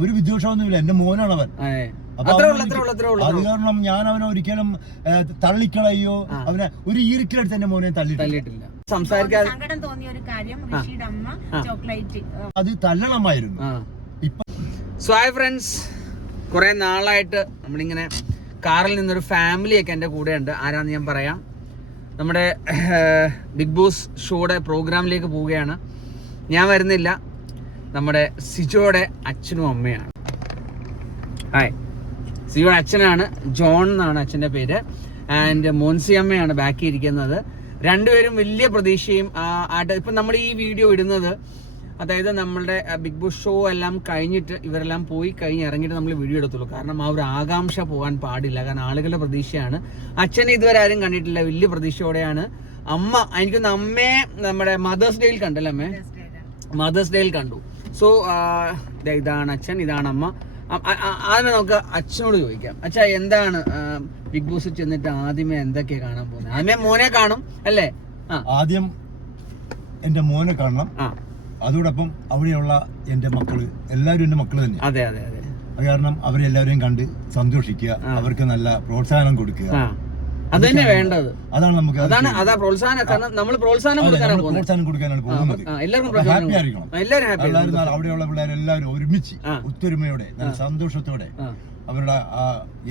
ഒരു വിദ്വേഷമൊന്നുമില്ല. എന്റെ മോനാണ് അവൻ അതെ കാരണം ഞാൻ അവനെ ഒരിക്കലും തള്ളിക്കളയോ അവനെ ഒരു ഈർക്കിലെടുത്ത് എന്റെ മോനെ തള്ളിട്ടില്ല സംസാരിക്കാൻ സംസാരിക്കാതെ സങ്കടം തോന്നിയ ഒരു കാര്യം ഋഷിയുടെ അമ്മ. ചോക്ലേറ്റ് അത് തള്ളണമായിരുന്നു. ഇപ്പൊ സോ ഹായ് ഫ്രണ്ട്സ് കുറേ നാളായിട്ട് നമ്മളിങ്ങനെ കാറിൽ നിന്നൊരു ഫാമിലിയൊക്കെ എന്റെ ഉണ്ട് ആരാന്ന് ഞാൻ പറയാം. നമ്മുടെ ബിഗ് ബോസ് ഷോയുടെ പ്രോഗ്രാമിലേക്ക് പോവുകയാണ്. ഞാൻ വരുന്നില്ല. നമ്മുടെ സിജോയുടെ അച്ഛനും അമ്മയാണ്. ഹായ് സിജോയുടെ അച്ഛനാണ് ജോൺ എന്നാണ് അച്ഛന്റെ പേര്. ആൻഡ് മോൻസി അമ്മയാണ് ബാക്കി ഇരിക്കുന്നത്. രണ്ടുപേരും വലിയ പ്രതീക്ഷയും ആയിട്ട് ഇപ്പം നമ്മൾ ഈ വീഡിയോ ഇടുന്നത് അതായത് നമ്മളുടെ ബിഗ് ബോസ് ഷോ എല്ലാം കഴിഞ്ഞിട്ട് ഇവരെല്ലാം പോയി കഴിഞ്ഞ് ഇറങ്ങിയിട്ട് നമ്മൾ വീഡിയോ എടുത്തുള്ളൂ. കാരണം ആ ഒരു ആകാംക്ഷ പോകാൻ പാടില്ല. കാരണം ആളുകളുടെ പ്രതീക്ഷയാണ്. അച്ഛനെ ഇതുവരെ ആരും കണ്ടിട്ടില്ല. വലിയ പ്രതീക്ഷയോടെയാണ്. അമ്മ എനിക്കൊന്ന് അമ്മയെ നമ്മുടെ മദേഴ്സ് ഡേയിൽ കണ്ടല്ലേ അമ്മേ? മദേഴ്സ് ഡേയിൽ കണ്ടു. സോ ഇതാണ് അച്ഛൻ ഇതാണ് അമ്മ. ആദ്യമേ നമുക്ക് അച്ഛനോട് ചോദിക്കാം. അച്ഛാ എന്താണ് ബിഗ് ബോസ് ചെന്നിട്ട് ആദ്യമേ എന്തൊക്കെയാ കാണാൻ പോകുന്നത്? ആദ്യമേ മോനെ കാണും അല്ലേ? ആദ്യം എന്റെ മോനെ കാണണം. അതോടൊപ്പം അവിടെയുള്ള എന്റെ മക്കൾ എല്ലാവരും എന്റെ മക്കൾ തന്നെ അതെ അതെ അതെ. അത് കാരണം അവരെല്ലാവരെയും കണ്ട് സന്തോഷിക്കുക അവർക്ക് നല്ല പ്രോത്സാഹനം കൊടുക്കുക. അത് തന്നെ വേണ്ടത്. അതാണ് നമുക്ക് അതാണ് അതാ പ്രോത്സാഹനം. കാരണം നമ്മൾ പ്രോത്സാഹനം കൊടുക്കാനാണ് പോകുന്നത്. പ്രോത്സാഹനം കൊടുക്കാനാണ് പോകുന്നത്. എല്ലാവർക്കും ഹാപ്പി ആയിരിക്കണം. എല്ലാവരും ഹാപ്പി ആയിരിക്കണം. അവിടെയുള്ള പിള്ളേർ എല്ലാവരും ഒരുമിച്ച്. ഒത്തൊരുമയോടെ നല്ല സന്തോഷത്തോടെ അവരുടെ ആ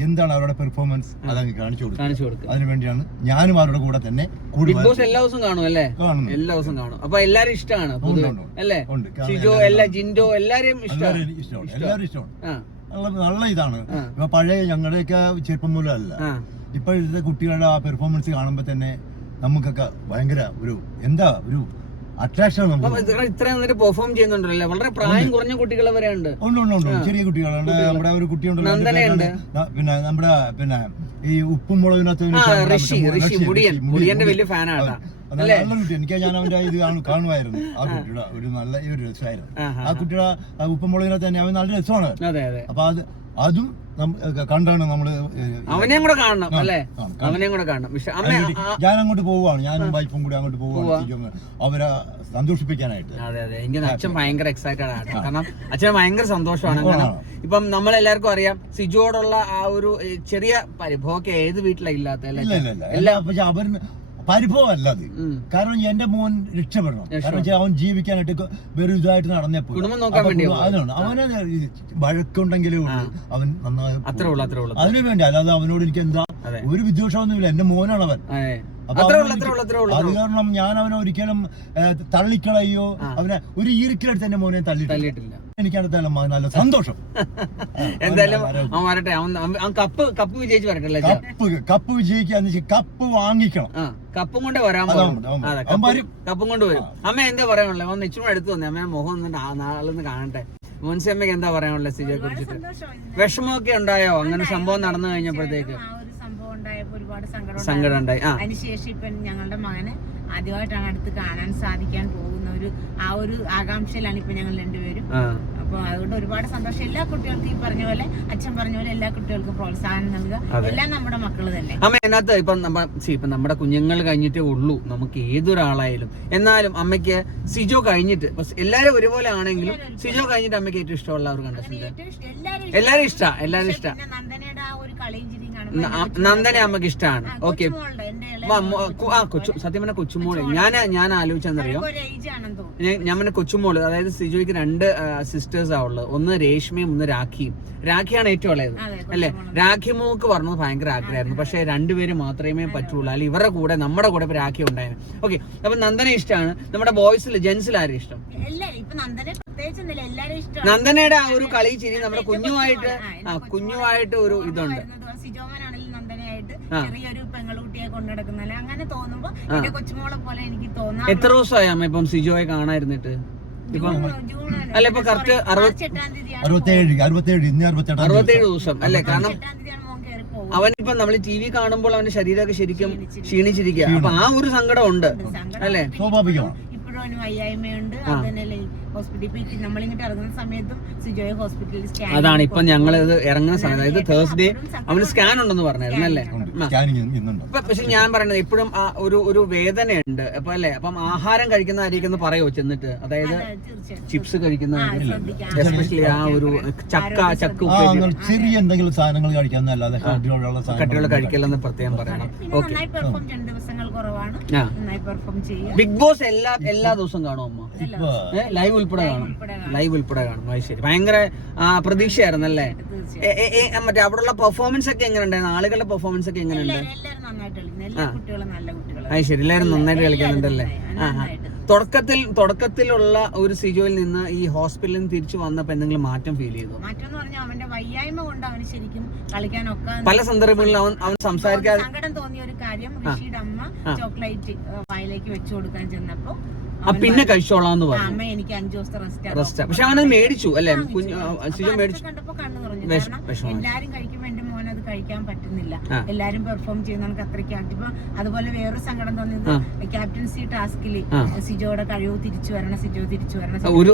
എന്താണ് അവരുടെ പെർഫോമൻസ് അതങ്ങ് കാണിച്ചു കൊടുക്കുക. അതിനു വേണ്ടിയാണ് ഞാനും അവരുടെ കൂടെ തന്നെ ബിഗ് ബോസ് എല്ലാ ദിവസവും കാണും അല്ലേ? എല്ലാ ദിവസവും കാണും. അപ്പൊ എല്ലാരും ഇഷ്ടമാണ്. അല്ലേ. ഷിജോ എല്ലാ ജിൻഡോ എല്ലാരെയും ഇഷ്ടമാണ്. എല്ലാവരും ഇഷ്ടമാണ്. നല്ല ഇതാണ്. പഴയ ഞങ്ങളുടെയൊക്കെ ചെറുപ്പം മൂലമല്ല ഇപ്പോഴത്തെ കുട്ടികളുടെ ആ പെർഫോമൻസ് കാണുമ്പോൾ തന്നെ നമുക്കൊക്കെ ഭയങ്കര ഒരു എന്താ ഒരു അട്രാക്ഷൻ ഇത്രയും നന്നായിട്ട് പെർഫോം ചെയ്യുന്നുണ്ടല്ലേ. വളരെ പ്രായം കുറഞ്ഞ കുട്ടികൾ വരെ ഉണ്ട്. ഉണ്ട് ഉണ്ട് ഉണ്ട്. ചെറിയ കുട്ടികളുണ്ട്. നമ്മുടെ ഒരു കുട്ടിയുണ്ടല്ലോ പിന്നെ നമ്മുടെ പിന്നെ ഈ ഉപ്പും മുളകിനകത്ത് വലിയ ഫാനാണ് എനിക്ക് ഞാൻ അവന്റെ ഇത് കാണു- കാണുമായിരുന്നു. ആ കുട്ടിയുടെ ഒരു നല്ല ഈ ഒരു രസമായിരുന്നു. ആ കുട്ടിയുടെ ഉപ്പും മുളകിനകത്ത് തന്നെ അവൻ നല്ല രസമാണ്. അപ്പൊ അത് അതും കണ്ടാണ് നമ്മൾ അവനെയും കൂടെ കാണണം അല്ലേ. അവനെയും കൂടെ കാണണം. പക്ഷെ ഞാൻ അങ്ങോട്ട് പോവാണ് ഞാനും വൈഫും കൂടി അങ്ങോട്ട് പോവാണ് അവരെ സന്തോഷിപ്പിക്കാനായിട്ട്. അതെ അതെ. എനിക്ക് അച്ഛൻ ഭയങ്കര എക്സൈറ്റഡ് ആണ്. കാരണം അച്ഛൻ ഭയങ്കര സന്തോഷമാണ്. കാരണം ഇപ്പം നമ്മളെല്ലാവർക്കും അറിയാം സിജോടുള്ള ആ ഒരു ചെറിയ പരിഭവമൊക്കെ ഏത് വീട്ടിലാണ് ഇല്ലാത്ത ഇല്ല ഇല്ല ഇല്ല. എല്ലാ പക്ഷെ അവന് പരിഭവമല്ല അത്. കാരണം എന്റെ മോൻ രക്ഷപ്പെടണം. കാരണം വെച്ചാൽ അവൻ ജീവിക്കാനായിട്ട് വെറും ഇതായിട്ട് വേണ്ടിയാ അതാണ് അവനെ വഴക്കുണ്ടെങ്കിലേ ഉള്ളൂ. അവൻ നന്നായി അതിനു വേണ്ടി അല്ലാതെ അവനോട് എനിക്ക് എന്താ. ഒരു വിദ്വേഷമൊന്നുമില്ല. എന്റെ മോനാണ് അവൻ. അതെ കാരണം ഞാൻ അവനെ ഒരിക്കലും തള്ളിക്കളയോ? അവനെ ഒരു ഈർക്കിലെടുത്ത് എന്റെ മോനെ തള്ളിട്ടില്ല തല്ലിയിട്ടില്ല എനിക്കടുത്താലും നല്ല സന്തോഷം. എന്തായാലും അവൻ വരട്ടെ. അവൻ കപ്പ് കപ്പ് വിജയിച്ച് വരട്ടെ കപ്പ് കപ്പ് വിജയിക്കാന്ന് വെച്ചാൽ കപ്പ് വാങ്ങിക്കണം. ആ കപ്പും കൊണ്ട് വരാൻ പോകും അവൻ അതെ വരും. കപ്പും കൊണ്ട് വരും. അമ്മ എന്താ പറയാനുള്ളത്? അവൻ ഇച്ചിരി എടുത്തു തന്നെ. അമ്മ മുഖം ഒന്നിട്ട് നാളെ ഒന്ന് കാണട്ടെ. മുൻസി അമ്മയ്ക്ക് എന്താ പറയാനുള്ളത് സിജയെ കുറിച്ചിട്ട്? സന്തോഷം വിഷമമൊക്കെ ഉണ്ടായോ? അങ്ങനെ സംഭവം നടന്നു കഴിഞ്ഞപ്പോഴത്തേക്ക്? ആ ഒരു സംഭവം ഉണ്ടായപ്പോ ഒരുപാട് സങ്കടം സങ്കടം ഉണ്ടായി. ആ. അതിനുശേഷം ഇപ്പൊ ഞങ്ങളുടെ മകനെ ആദ്യമായിട്ടാണ് അടുത്ത് കാണാൻ സാധിക്കാൻ പോകുന്ന ഒരു ആ ഒരു ആകാംക്ഷയിലാണ് ഇപ്പൊ ഞങ്ങൾ രണ്ടുപേരും. അപ്പൊ അതുകൊണ്ട് ഒരുപാട് സന്തോഷം. എല്ലാ കുട്ടികൾക്കും ഈ പറഞ്ഞ പോലെ അച്ഛൻ പറഞ്ഞ പോലെ എല്ലാ കുട്ടികൾക്കും പ്രോത്സാഹനം നൽകുക. എല്ലാം നമ്മുടെ മക്കൾ തന്നെ. അമ്മ എന്നാത്ത ഇപ്പൊ ഇപ്പം നമ്മുടെ കുഞ്ഞുങ്ങൾ കഴിഞ്ഞിട്ടേ ഉള്ളൂ. നമുക്ക് ഏതൊരാളായാലും. എന്നാലും അമ്മയ്ക്ക് സിജോ കഴിഞ്ഞിട്ട് എല്ലാരും ഒരുപോലെ ആണെങ്കിലും സിജോ കഴിഞ്ഞിട്ട് അമ്മയ്ക്ക് ഏറ്റവും ഇഷ്ടമുള്ള ഒരു കണ്ടസ്റ്റന്റ് എല്ലാരും ഇഷ്ടം. എല്ലാരും ഇഷ്ടം. നന്ദനയുടെ ആ ഒരു കളിയും നന്ദനെ അമ്മയ്ക്ക് ഇഷ്ടമാണ് ഓക്കെ. ആ കൊച്ചു സത്യം പറഞ്ഞ കൊച്ചുമോൾ. ഞാൻ ഞാൻ ആലോചിച്ചെന്നറിയോ ഞാൻ പറഞ്ഞ കൊച്ചുമോൾ അതായത് സിജോയ്ക്ക് രണ്ട് സിസ്റ്റേഴ്സ് ആ ഉള്ളത് ഒന്ന് രേഷ്മയും ഒന്ന് രാഖിയും. രാഖിയാണ് ഏറ്റവും ഉള്ളത്. അല്ലെ അല്ലേ? രാഖി മോക്ക് പറഞ്ഞത് ഭയങ്കര ആഗ്രഹമായിരുന്നു. പക്ഷെ രണ്ടുപേര് മാത്രമേ പറ്റുള്ളൂ. അല്ലെങ്കിൽ ഇവരുടെ കൂടെ നമ്മുടെ കൂടെ രാഖി ഉണ്ടായിരുന്നു. ഓക്കെ അപ്പൊ നന്ദനെ ഇഷ്ടമാണ് നമ്മുടെ ബോയ്സിൽ ജെൻസിൽ ആരും ഇഷ്ടം? നന്ദനയുടെ ആ ഒരു കളി ചിരി നമ്മുടെ കുഞ്ഞുമായിട്ട് ആ കുഞ്ഞുമായിട്ട് ഒരു ഇതുണ്ട്. സിജോമനാണെങ്കിലും നന്ദനയായിട്ട് ആ. ചെറിയൊരു പെങ്ങളുട്ടിയെ കൊണ്ടെടുക്കുന്നല്ല അങ്ങനെ തോന്നുമ്പോ എന്റെ കൊച്ചുമോളെ പോലെ എനിക്ക് തോന്നാം എത്ര ദിവസമായി അമ്മ ഇപ്പം സിജോയെ കാണാതിരുന്നിട്ട്? ഇപ്പം അല്ല, ഇപ്പൊ കറക്റ്റ് അറുപത്തേഴ് അറുപത്തേഴ് ഇന്ന് അറുപത്തെട്ടാം അറുപത്തേഴ് ദിവസം. അല്ലേ കാരണം അവനിപ്പം നമ്മൾ ടി വി കാണുമ്പോൾ അവന്റെ ശരീരമൊക്കെ ശരിക്കും ക്ഷീണിച്ചിരിക്കുക. അപ്പൊ ആ ഒരു സങ്കടം ഉണ്ട് അല്ലെ സ്വാഭാവികമാണ്. അവന് വയ്യായ്മയുണ്ട്. അതിനല്ലേ ഹോസ്പിറ്റലിൽ ഇപ്പൊ നമ്മളിങ്ങോട്ട് ഇറങ്ങുന്ന സമയത്തും സിജോയെ ഹോസ്പിറ്റലിൽ സ്കാൻ അതാണ് ഇപ്പൊ ഞങ്ങൾ ഇത് ഇറങ്ങുന്ന സമയത്ത്. അതായത് തേഴ്സ്ഡേ അവന് സ്കാൻ ഉണ്ടെന്ന് പറഞ്ഞായിരുന്നു അല്ലേ? സ്കാനിങ് ഇന്നുണ്ട്. പക്ഷെ ഞാൻ പറയുന്നത് ഇപ്പോഴും ആ ഒരു ഒരു വേദനയുണ്ട്. അപ്പൊ അല്ലേ? അപ്പം ആഹാരം കഴിക്കുന്ന ആയിരിക്കും പറയോ ചെന്നിട്ട്? അതായത് ചിപ്സ് കഴിക്കുന്ന. എസ്പെഷ്യലി ആ ഒരു ചക്ക ചക്ക ചെറിയ എന്തെങ്കിലും സാധനങ്ങൾ കഴിക്കാന്നല്ലാതെ കട്ടിയുള്ള കട്ടികൾ കഴിക്കില്ലെന്ന് പ്രത്യേകം പറയണം. പിന്നെ നന്നായി പെർഫോം കുറവാണ് നന്നായി ബിഗ് ബോസ് എല്ലാ എല്ലാ ദിവസവും കാണും അമ്മ. ലൈവ് ഉൾപ്പെടെ കാണും. ലൈവ് ഉൾപ്പെടെ കാണും. അത് ശരി. ഭയങ്കര പ്രതീക്ഷയായിരുന്നു അല്ലേ? മറ്റേ അവിടെയുള്ള പെർഫോമൻസ് ഒക്കെ എങ്ങനെ ഉണ്ടായിരുന്നു? ആളുകളുടെ പെർഫോമൻസ് ഒക്കെ എങ്ങനെയുണ്ട് ഉണ്ട്? അത് ശരി. എല്ലാവരും നന്നായിട്ട് കളിക്കുന്നുണ്ടല്ലേ? ആ തുടക്കത്തിൽ തുടക്കത്തിലുള്ള ഒരു സിജോയിൽ നിന്ന് ഈ ഹോസ്പിറ്റലിൽ നിന്ന് തിരിച്ചു വന്നപ്പോ എന്തെങ്കിലും മാറ്റം ഫീൽ ചെയ്തു? എന്ന് പറഞ്ഞാൽ അവന്റെ വയ്യായ്മ കൊണ്ട് അവന് ശരിക്കും കളിക്കാനൊക്കെ പല സന്ദർഭങ്ങളിൽ അവൻ അവൻ സംസാരിക്കാതെ സങ്കടം തോന്നിയ ഒരു കാര്യം ഋഷിയുടെ അമ്മ ചോക്ലേറ്റ് വായിലേക്ക് വെച്ചു കൊടുക്കാൻ ചെന്നപ്പോ ആ പിന്നെ കഴിച്ചോളാന്ന് എന്ന് പറഞ്ഞു. അമ്മ എനിക്ക് അഞ്ചു ദിവസത്തെ റെസ്റ്റ് റെസ്റ്റ് പക്ഷെ അവനത് മേടിച്ചു അല്ലേ? കുഞ്ഞു സിജോ മേടിച്ചു. എല്ലാരും കഴിക്കുമ്പോ കഴിക്കാൻ പറ്റുന്നില്ല. എല്ലാരും പെർഫോം ചെയ്യുന്ന നമുക്ക് അത്രയ്ക്ക് ഇപ്പൊ അതുപോലെ വേറൊരു സങ്കടം തോന്നിയത് ക്യാപ്റ്റൻസി ടാസ്കിൽ സിജോടെ സിജോയുടെ കഴിവ് തിരിച്ചു വരണം സിജോ തിരിച്ചു വരണം ഒരു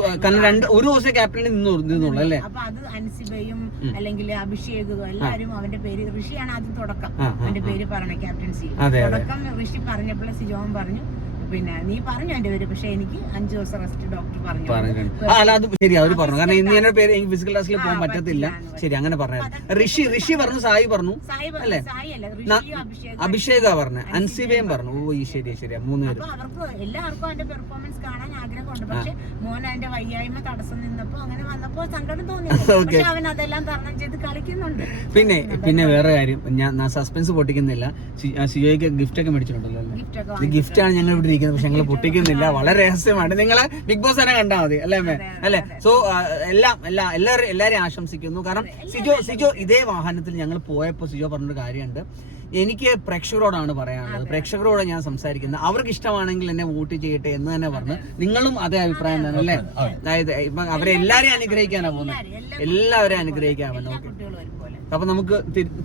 ഒരു ദിവസം ക്യാപ്റ്റൻ നിന്നു നിന്നുള്ളൂ അല്ലേ? അപ്പൊ അത് അൻസിബയും അല്ലെങ്കിൽ അഭിഷേകും എല്ലാരും അവന്റെ പേര് ഋഷിയാണ് ആദ്യം തുടക്കം. അവന്റെ പേര് പറഞ്ഞ ക്യാപ്റ്റൻസി. തുടക്കം ഋഷി പറഞ്ഞപ്പോൾ സിജോൻ പറഞ്ഞു പിന്നെ നീ പറഞ്ഞു എന്റെ പേര് പക്ഷെ എനിക്ക് അഞ്ചു ദിവസം റെസ്റ്റ് ഡോക്ടർ പറഞ്ഞു. പറഞ്ഞു അല്ല അത് ശരി അവർ പറഞ്ഞു. കാരണം ഇന്ന് എന്റെ പേര് എനിക്ക് ഫിസിക്കൽ ക്ലാസ്സിൽ പോകാൻ പറ്റത്തില്ല. ശരി അങ്ങനെ പറഞ്ഞു ഋഷി ഋഷി പറഞ്ഞു സായി പറഞ്ഞു. അല്ലേ? അഭിഷേക. പറഞ്ഞു. അൻസിബയും പറഞ്ഞു. ഓ ഈ ശരി ശരി മൂന്ന് പേര്. അവർക്ക് എല്ലാവർക്കും അതിന്റെ പെർഫോമൻസ് കാണാൻ ആഗ്രഹമുണ്ട്. പക്ഷെ മോൻ അതിന്റെ വയ്യായ്മ തടസ്സം നിന്നപ്പോ അങ്ങനെ വന്നപ്പോ സങ്കടം തോന്നി പക്ഷെ അവൻ അതെല്ലാം തരണം ചെയ്ത് കളിക്കുന്നുണ്ട്. പിന്നെ പിന്നെ വേറെ കാര്യം. ഞാൻ സസ്പെൻസ് പൊട്ടിക്കുന്നില്ല. സി- ആ, സിയോയ്ക്ക് ഗിഫ്റ്റ് ഒക്കെ മേടിച്ചിട്ടുണ്ടല്ലോ ഗിഫ്റ്റ് ആണ് ഞങ്ങൾ ഇവിടെ ഇരിക്കുന്നത് പക്ഷെ ഞങ്ങൾ പൊട്ടിക്കുന്നില്ല. വളരെ രഹസ്യമാണ് നിങ്ങൾ ബിഗ് ബോസ് തന്നെ കണ്ടാൽ മതി. അല്ലേ അമ്മേ? അല്ലേ? സോ എല്ലാം എല്ലാ എല്ലാവരും എല്ലാവരെയും ആശംസിക്കുന്നു. കാരണം സിജോ സിജോ ഇതേ വാഹനത്തിൽ ഞങ്ങൾ പോയപ്പോൾ സിജോ പറഞ്ഞൊരു കാര്യമുണ്ട്. എനിക്ക് പ്രേക്ഷകരോടാണ് പറയാനുള്ളത്. പ്രേക്ഷകരോട് ഞാൻ സംസാരിക്കുന്നത്. അവർക്ക് ഇഷ്ടമാണെങ്കിൽ എന്നെ വോട്ട് ചെയ്യട്ടെ എന്ന് തന്നെ പറഞ്ഞ് നിങ്ങളും അതേ അഭിപ്രായം തന്നെ അല്ലേ? അതായത് ഇപ്പൊ അവരെ എല്ലാവരെയും അനുഗ്രഹിക്കാനാ പോകുന്നത് എല്ലാവരെയും അനുഗ്രഹിക്കാൻ പോകുന്നത് അപ്പൊ നമുക്ക്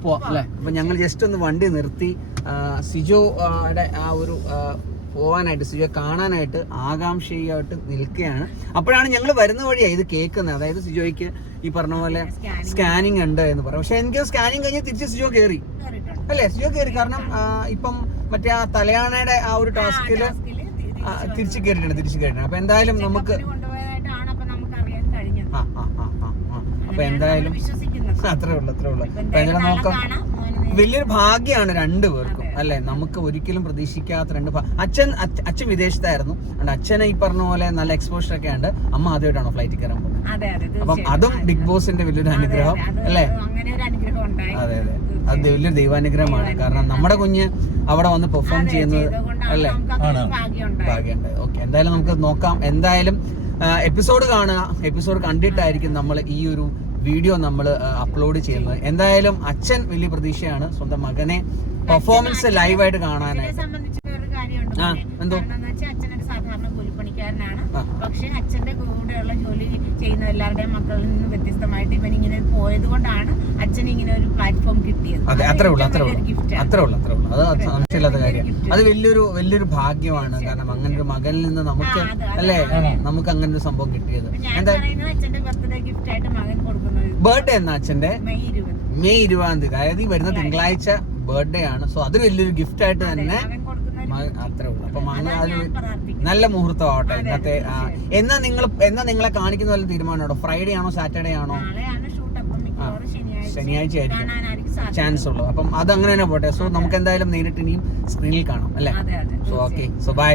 പോവാം അല്ലെ? അപ്പൊ ഞങ്ങൾ ജസ്റ്റ് ഒന്ന് വണ്ടി നിർത്തി. ആ, സിജോ ആ, ടെ ആ ഒരു ആ, പോവാനായിട്ട് സിജോ കാണാനായിട്ട് ആകാംക്ഷയായിട്ട് നിൽക്കുകയാണ്. അപ്പോഴാണ് ഞങ്ങൾ വരുന്ന വഴിയായി ഇത് കേൾക്കുന്നത്. അതായത് സുജോയ്ക്ക് ഈ പറഞ്ഞ പോലെ സ്കാനിങ് ഉണ്ട് എന്ന് പറയാം. പക്ഷെ എനിക്ക് സ്കാനിങ് കഴിഞ്ഞ് തിരിച്ച് സുജോ കയറി അല്ലേ? സിജോ കയറി കാരണം ഇപ്പം മറ്റേ ആ തലയാണയുടെ ആ ഒരു ടാസ്കിൽ തിരിച്ചു കയറിയിട്ടുണ്ട് തിരിച്ചു കയറിയിട്ടുണ്ട് അപ്പൊ എന്തായാലും നമുക്ക് അപ്പൊ നമുക്ക് അറിയാൻ കഴിഞ്ഞത്. ആ ആ ആ ആ ആ. അപ്പൊ എന്തായാലും അത്രേ ഉള്ളു അത്രേ ഉള്ളു. അപ്പൊ എന്തായാലും നോക്കാം വലിയൊരു ഭാഗ്യമാണ് രണ്ടുപേർക്കും. അല്ലെ? നമുക്ക് ഒരിക്കലും പ്രതീക്ഷിക്കാത്ത രണ്ട് അച്ഛൻ അച്ഛൻ വിദേശത്തായിരുന്നു. അണ്ട് അച്ഛനെ ഈ പറഞ്ഞ പോലെ നല്ല എക്സ്പോഷർ ഒക്കെ ഉണ്ട്. അമ്മ ആദ്യമായിട്ടാണോ ഫ്ലൈറ്റിൽ കയറാൻ പോകുന്നത്? അതെ അതെ അപ്പം അതും ബിഗ് ബോസിന്റെ വലിയൊരു അനുഗ്രഹം അല്ലേ? അങ്ങനെ ഒരു അനുഗ്രഹം ഉണ്ടായി. അതെ അതെ. അത് വലിയൊരു ദൈവാനുഗ്രഹമാണ്. കാരണം നമ്മുടെ കുഞ്ഞ് അവിടെ വന്ന് പെർഫോം ചെയ്യുന്നത് അല്ലേ? ഭാഗ്യമുണ്ട് ഓക്കെ എന്തായാലും നമുക്ക് നോക്കാം. എന്തായാലും എപ്പിസോഡ് കാണുക. എപ്പിസോഡ് കണ്ടിട്ടായിരിക്കും നമ്മൾ ഈ ഒരു വീഡിയോ നമ്മൾ അപ്ലോഡ് ചെയ്യുന്നത്. എന്തായാലും അച്ഛൻ വലിയ പ്രതീക്ഷയാണ്. സ്വന്തം മകനെ പെർഫോമൻസ് ലൈവായിട്ട് കാണാനായിട്ട്. അച്ഛനെ സംബന്ധിച്ച് വേറൊരു കാര്യമുണ്ട്. എന്തോ? അച്ഛനൊരു സാധാരണ കൂലിപ്പണിക്കാരനാണ്. പക്ഷെ അച്ഛന്റെ കൂടെയുള്ള ജോലി ചെയ്യുന്ന എല്ലാവരുടെയും മക്കളിൽ നിന്ന് വ്യത്യസ്തമായിട്ട് ഇവൻ ഇങ്ങനെ പോയത് കൊണ്ടാണ് അച്ഛൻ ഇങ്ങനെ ഒരു പ്ലാറ്റ്ഫോം കിട്ടിയത്. അതെ അത് അത്രേ ഉള്ളൂ അത്രേ ഉള്ളൂ. അത്രേ ഉള്ളൂ അത്രേ ഉള്ളൂ. അത്. സംശയമില്ലാത്ത വലിയൊരു കാര്യം. അത് വലിയൊരു വലിയൊരു ഭാഗ്യമാണ്. കാരണം അങ്ങനെ ഒരു മകനിൽ നിന്ന് നമുക്ക് അല്ലേ? നമുക്ക് അങ്ങനെ ഒരു സംഭവം കിട്ടിയത്. അച്ഛന്റെ ബർത്ത്ഡേ ഗിഫ്റ്റ് ആയിട്ട് മകൻ കൊടുക്കുന്നത് ബർത്ത്ഡേ എന്നാ അച്ഛന്റെ? മെയ് ഇരുപത്. മെയ് ഇരുപതാം തീയതി. അതായത് ഈ വരുന്ന തിങ്കളാഴ്ച ബർത്ത്ഡേ ആണ്. സോ അത് വലിയൊരു ഗിഫ്റ്റ് ആയിട്ട് തന്നെ അത്രേ ഉള്ളൂ. അപ്പൊ മകന് അത് നല്ല മുഹൂർത്തമാവട്ടെ ആവട്ടെ ഇന്നത്തെ എന്നാ നിങ്ങൾ എന്നാ നിങ്ങളെ കാണിക്കുന്ന വല്ല തീരുമാനമാണോ ഫ്രൈഡേ ആണോ സാറ്റർഡേ ആണോ? ശനിയാഴ്ച ആയിരിക്കും. ചാൻസ് ഉള്ളൂ. അപ്പം അത് അങ്ങനെ തന്നെ പോട്ടെ. സോ നമുക്ക് എന്തായാലും നേരിട്ട് ഇനിയും സ്ക്രീനിൽ കാണാം അല്ലേ? So okay so bye.